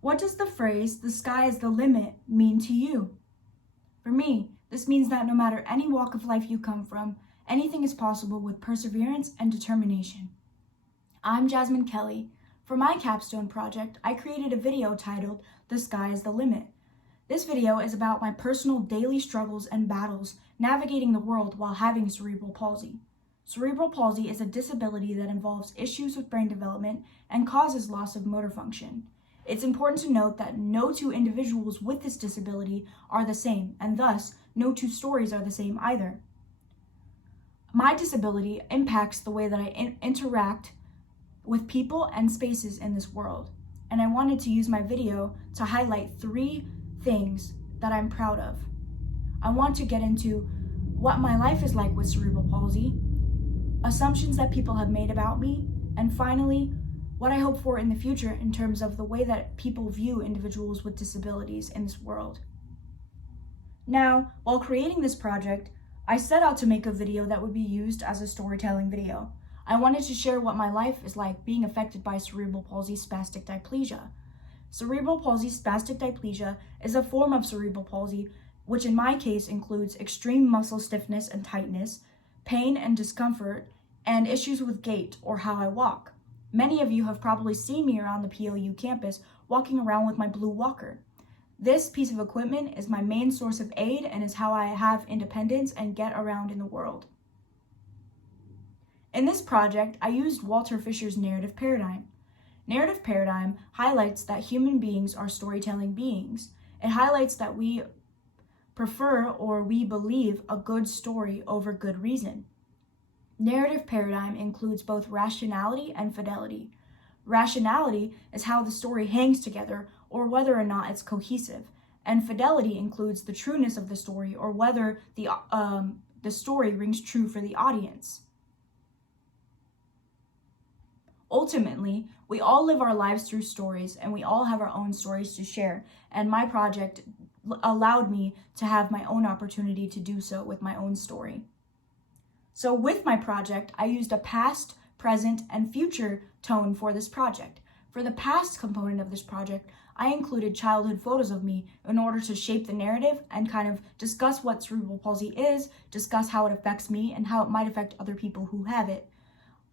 What does the phrase, "the sky is the limit," mean to you? For me, this means that no matter any walk of life you come from, anything is possible with perseverance and determination. I'm Jazzmin Kelley. For my Capstone project, I created a video titled, "The Sky is the Limit." This video is about my personal daily struggles and battles navigating the world while having cerebral palsy. Cerebral palsy is a disability that involves issues with brain development and causes loss of motor function. It's important to note that no two individuals with this disability are the same, and thus, no two stories are the same either. My disability impacts the way that I interact with people and spaces in this world, and I wanted to use my video to highlight 3 things that I'm proud of. I want to get into what my life is like with cerebral palsy, assumptions that people have made about me, and finally, what I hope for in the future in terms of the way that people view individuals with disabilities in this world. Now, while creating this project, I set out to make a video that would be used as a storytelling video. I wanted to share what my life is like being affected by cerebral palsy spastic diplegia. Cerebral palsy spastic diplegia is a form of cerebral palsy, which in my case includes extreme muscle stiffness and tightness, pain and discomfort, and issues with gait or how I walk. Many of you have probably seen me around the PLU campus walking around with my blue walker. This piece of equipment is my main source of aid and is how I have independence and get around in the world. In this project, I used Walter Fisher's narrative paradigm. Narrative paradigm highlights that human beings are storytelling beings. It highlights that we prefer or we believe a good story over good reason. Narrative paradigm includes both rationality and fidelity. Rationality is how the story hangs together or whether or not it's cohesive, and fidelity includes the trueness of the story or whether the story rings true for the audience. Ultimately, we all live our lives through stories and we all have our own stories to share, and my project allowed me to have my own opportunity to do so with my own story. So with my project, I used a past, present, and future tone for this project. For the past component of this project, I included childhood photos of me in order to shape the narrative and kind of discuss what cerebral palsy is, discuss how it affects me, and how it might affect other people who have it.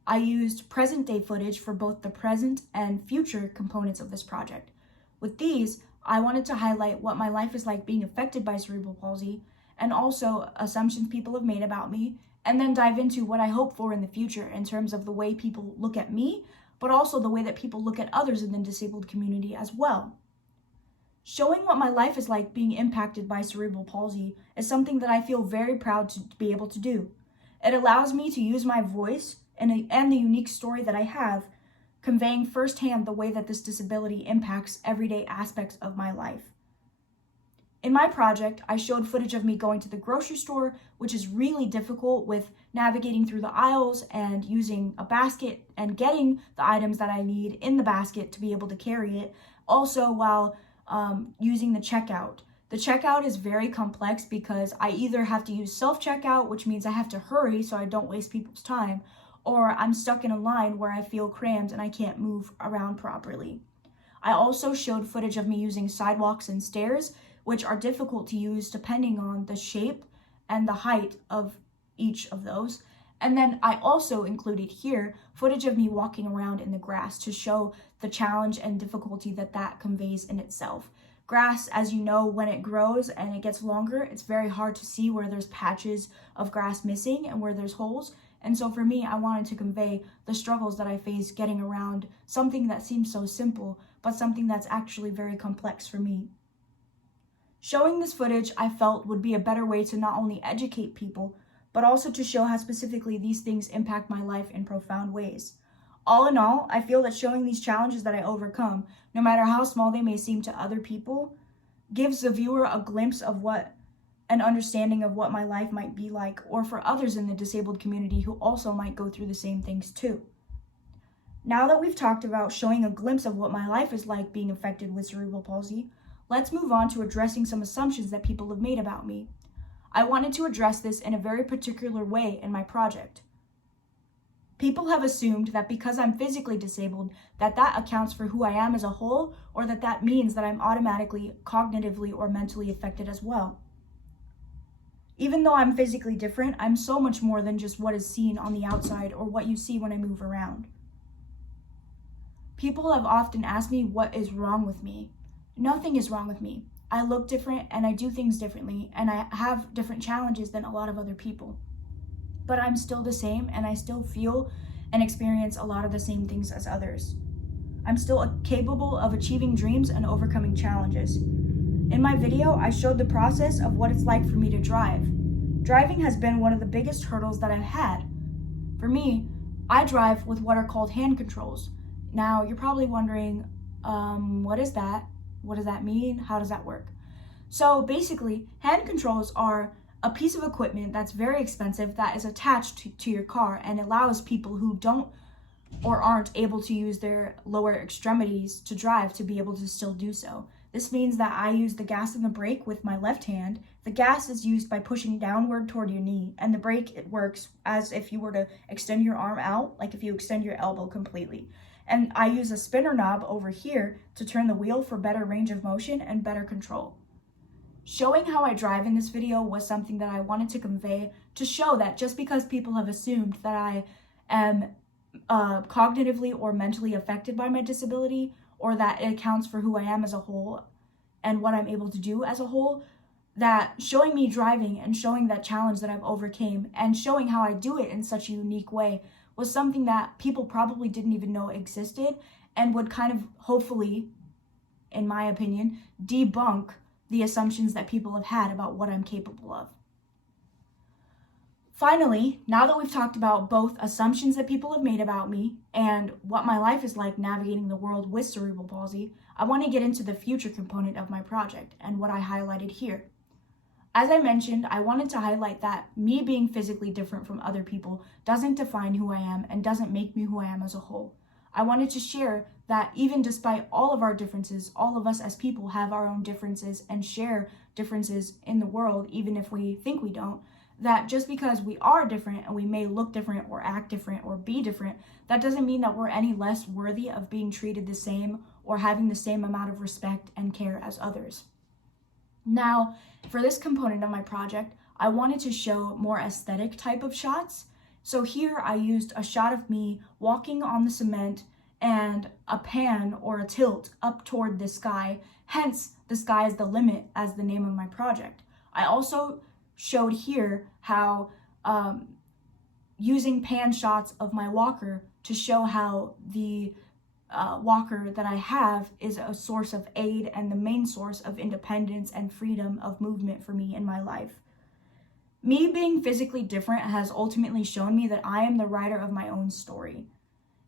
I used present day footage for both the present and future components of this project. With these, I wanted to highlight what my life is like being affected by cerebral palsy, and also assumptions people have made about me, and then dive into what I hope for in the future in terms of the way people look at me, but also the way that people look at others in the disabled community as well. Showing what my life is like being impacted by cerebral palsy is something that I feel very proud to be able to do. It allows me to use my voice and the unique story that I have, conveying firsthand the way that this disability impacts everyday aspects of my life. In my project, I showed footage of me going to the grocery store, which is really difficult with navigating through the aisles and using a basket and getting the items that I need in the basket to be able to carry it, also while using the checkout. The checkout is very complex because I either have to use self-checkout, which means I have to hurry so I don't waste people's time, or I'm stuck in a line where I feel crammed and I can't move around properly. I also showed footage of me using sidewalks and stairs, which are difficult to use depending on the shape and the height of each of those. And then I also included here footage of me walking around in the grass to show the challenge and difficulty that that conveys in itself. Grass, as you know, when it grows and it gets longer, it's very hard to see where there's patches of grass missing and where there's holes. And so for me, I wanted to convey the struggles that I face getting around something that seems so simple, but something that's actually very complex for me. Showing this footage, I felt, would be a better way to not only educate people, but also to show how specifically these things impact my life in profound ways. All in all, I feel that showing these challenges that I overcome, no matter how small they may seem to other people, gives the viewer a glimpse of an understanding of what my life might be like, or for others in the disabled community who also might go through the same things too. Now that we've talked about showing a glimpse of what my life is like being affected with cerebral palsy, let's move on to addressing some assumptions that people have made about me. I wanted to address this in a very particular way in my project. People have assumed that because I'm physically disabled, that accounts for who I am as a whole, or that means that I'm automatically cognitively or mentally affected as well. Even though I'm physically different, I'm so much more than just what is seen on the outside or what you see when I move around. People have often asked me what is wrong with me. Nothing is wrong with me. I look different and I do things differently, and I have different challenges than a lot of other people. But I'm still the same, and I still feel and experience a lot of the same things as others. I'm still capable of achieving dreams and overcoming challenges. In my video, I showed the process of what it's like for me to drive. Driving has been one of the biggest hurdles that I've had. For me, I drive with what are called hand controls. Now, you're probably wondering, what is that? What does that mean? How does that work? So basically, hand controls are a piece of equipment that's very expensive that is attached to your car and allows people who don't or aren't able to use their lower extremities to drive to be able to still do so. This means that I use the gas and the brake with my left hand. The gas is used by pushing downward toward your knee, and the brake, it works as if you were to extend your arm out, like if you extend your elbow completely. And I use a spinner knob over here to turn the wheel for better range of motion and better control. Showing how I drive in this video was something that I wanted to convey to show that just because people have assumed that I am cognitively or mentally affected by my disability, or that it accounts for who I am as a whole and what I'm able to do as a whole, that showing me driving and showing that challenge that I've overcame and showing how I do it in such a unique way was something that people probably didn't even know existed, and would kind of, hopefully, in my opinion, debunk the assumptions that people have had about what I'm capable of. Finally, now that we've talked about both assumptions that people have made about me and what my life is like navigating the world with cerebral palsy, I want to get into the future component of my project and what I highlighted here. As I mentioned, I wanted to highlight that me being physically different from other people doesn't define who I am and doesn't make me who I am as a whole. I wanted to share that even despite all of our differences, all of us as people have our own differences and share differences in the world, even if we think we don't, that just because we are different and we may look different or act different or be different, that doesn't mean that we're any less worthy of being treated the same or having the same amount of respect and care as others. Now, for this component of my project, I wanted to show more aesthetic type of shots. So here I used a shot of me walking on the cement and a pan or a tilt up toward the sky, hence the sky is the limit as the name of my project. I also showed here how using pan shots of my walker to show how the walker that I have is a source of aid and the main source of independence and freedom of movement for me in my life. Me being physically different has ultimately shown me that I am the writer of my own story.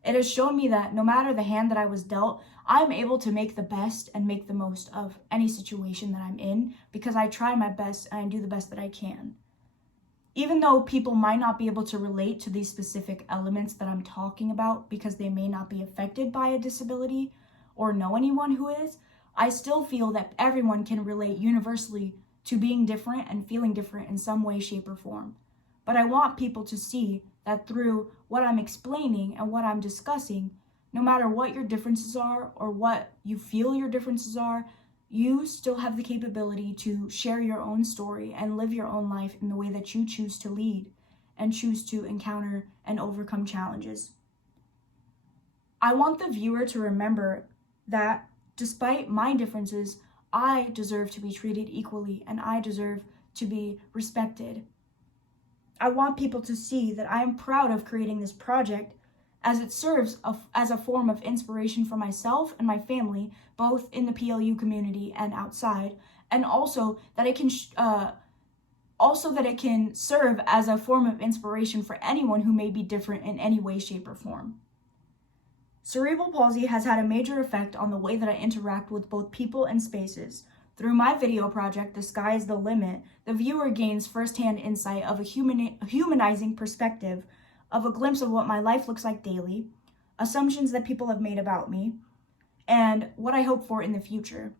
It has shown me that no matter the hand that I was dealt, I am able to make the best and make the most of any situation that I'm in because I try my best and I do the best that I can. Even though people might not be able to relate to these specific elements that I'm talking about because they may not be affected by a disability or know anyone who is, I still feel that everyone can relate universally to being different and feeling different in some way, shape, or form. But I want people to see that through what I'm explaining and what I'm discussing, no matter what your differences are or what you feel your differences are, you still have the capability to share your own story and live your own life in the way that you choose to lead and choose to encounter and overcome challenges. I want the viewer to remember that despite my differences, I deserve to be treated equally and I deserve to be respected. I want people to see that I am proud of creating this project as it serves as a form of inspiration for myself and my family, both in the PLU community and outside, and also that it can serve as a form of inspiration for anyone who may be different in any way, shape, or form. Cerebral palsy has had a major effect on the way that I interact with both people and spaces. Through my video project, The Sky is the Limit, the viewer gains firsthand insight of a humanizing perspective, of a glimpse of what my life looks like daily, assumptions that people have made about me, and what I hope for in the future.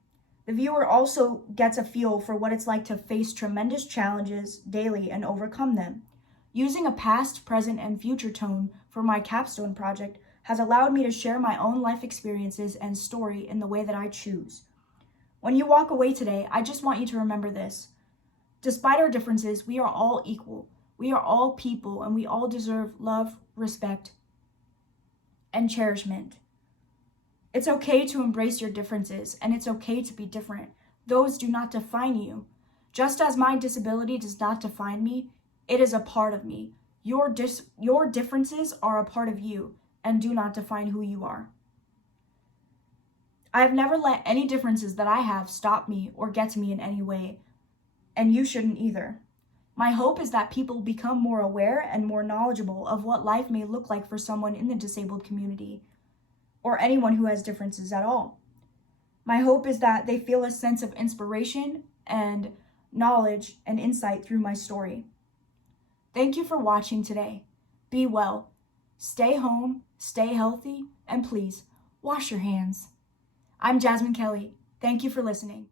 The viewer also gets a feel for what it's like to face tremendous challenges daily and overcome them. Using a past, present, and future tone for my Capstone project has allowed me to share my own life experiences and story in the way that I choose. When you walk away today, I just want you to remember this. Despite our differences, we are all equal. We are all people, and we all deserve love, respect, and cherishment. It's okay to embrace your differences, and it's okay to be different. Those do not define you. Just as my disability does not define me, it is a part of me. Your differences are a part of you and do not define who you are. I have never let any differences that I have stop me or get to me in any way, and you shouldn't either. My hope is that people become more aware and more knowledgeable of what life may look like for someone in the disabled community, or anyone who has differences at all. My hope is that they feel a sense of inspiration and knowledge and insight through my story. Thank you for watching today. Be well, stay home, stay healthy, and please wash your hands. I'm Jazzmin Kelley. Thank you for listening.